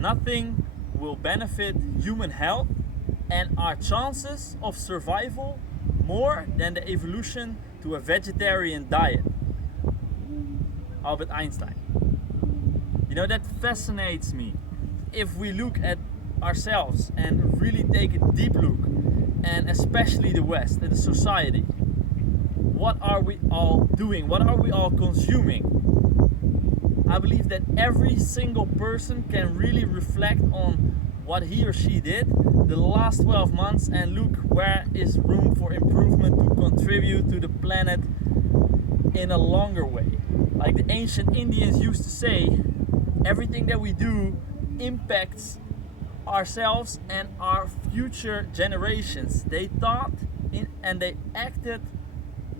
nothing will benefit human health and our chances of survival more than the evolution to a vegetarian diet. Albert Einstein. You know, that fascinates me. If we look at ourselves and really take a deep look, and especially the West and the society, what are we all doing? What are we all consuming? I believe that every single person can really reflect on what he or she did the last 12 months and look where is room for improvement to contribute to the planet in a longer way. Like the ancient Indians used to say, everything that we do impacts ourselves and our future generations. They thought and they acted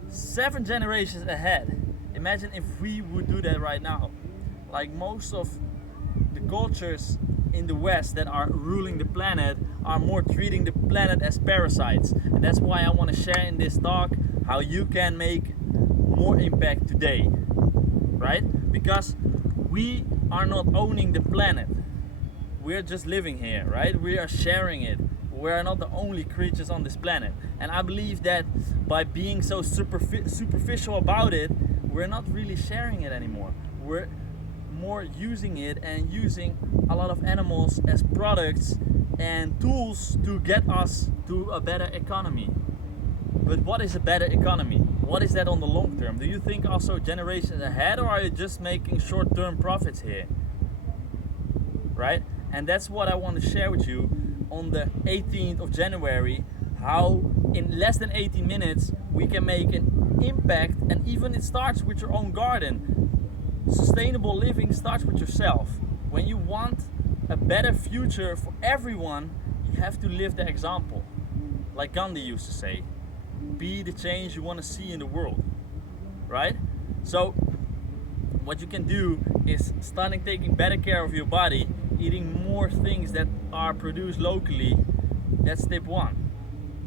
7 generations ahead. Imagine if we would do that right now. Like most of the cultures in the West that are ruling the planet are more treating the planet as parasites. And that's why I want to share in this talk how you can make more impact today, right? Because we are not owning the planet. We're just living here, right? We are sharing it. We are not the only creatures on this planet. And I believe that by being so superficial about it, we're not really sharing it anymore. We're more using it and using a lot of animals as products and tools to get us to a better economy. But what is a better economy? What is that on the long term? Do you think also generations ahead, or are you just making short-term profits here? Right? And that's what I want to share with you on the 18th of January, how in less than 18 minutes we can make an impact, and even it starts with your own garden. Sustainable living starts with yourself. When you want a better future for everyone, you have to live the example. Like Gandhi used to say, be the change you want to see in the world, right? So what you can do is starting taking better care of your body, eating more things that are produced locally. That's tip 1.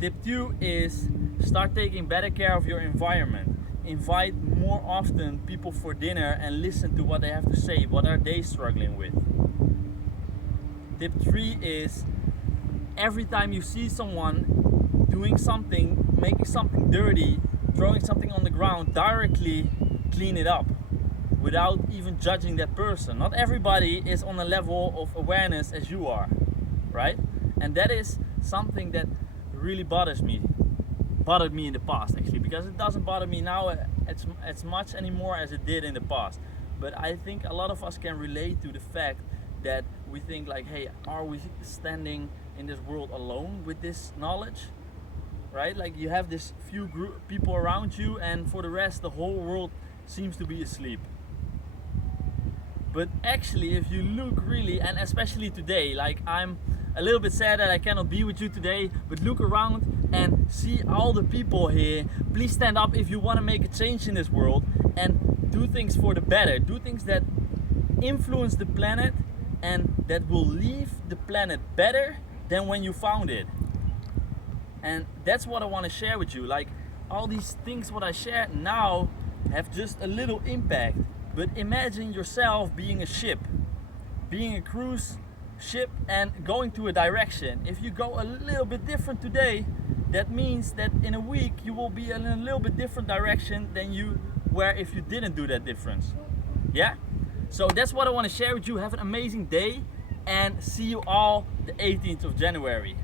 Tip 2 is start taking better care of your environment. Invite more often people for dinner and listen to what they have to say. What are they struggling with? Tip 3 is every time you see someone doing something, making something dirty, throwing something on the ground, directly clean it up without even judging that person. Not everybody is on a level of awareness as you are, right? And that is something that really bothered me in the past, actually, because it doesn't bother me now as much anymore as it did in the past. But I think a lot of us can relate to the fact that we think like, hey, are we standing in this world alone with this knowledge? Right? Like you have this few people around you, and for the rest the whole world seems to be asleep. But actually, if you look really, and especially today, like I'm a little bit sad that I cannot be with you today, but look around and see all the people here. Please stand up if you want to make a change in this world and do things for the better. Do things that influence the planet and that will leave the planet better than when you found it. And that's what I want to share with you. Like all these things what I share now have just a little impact. But imagine yourself being a ship, being a cruise ship and going to a direction. If you go a little bit different today, that means that in a week you will be in a little bit different direction than you were if you didn't do that difference. Yeah? So that's what I want to share with you. Have an amazing day and see you all the 18th of January.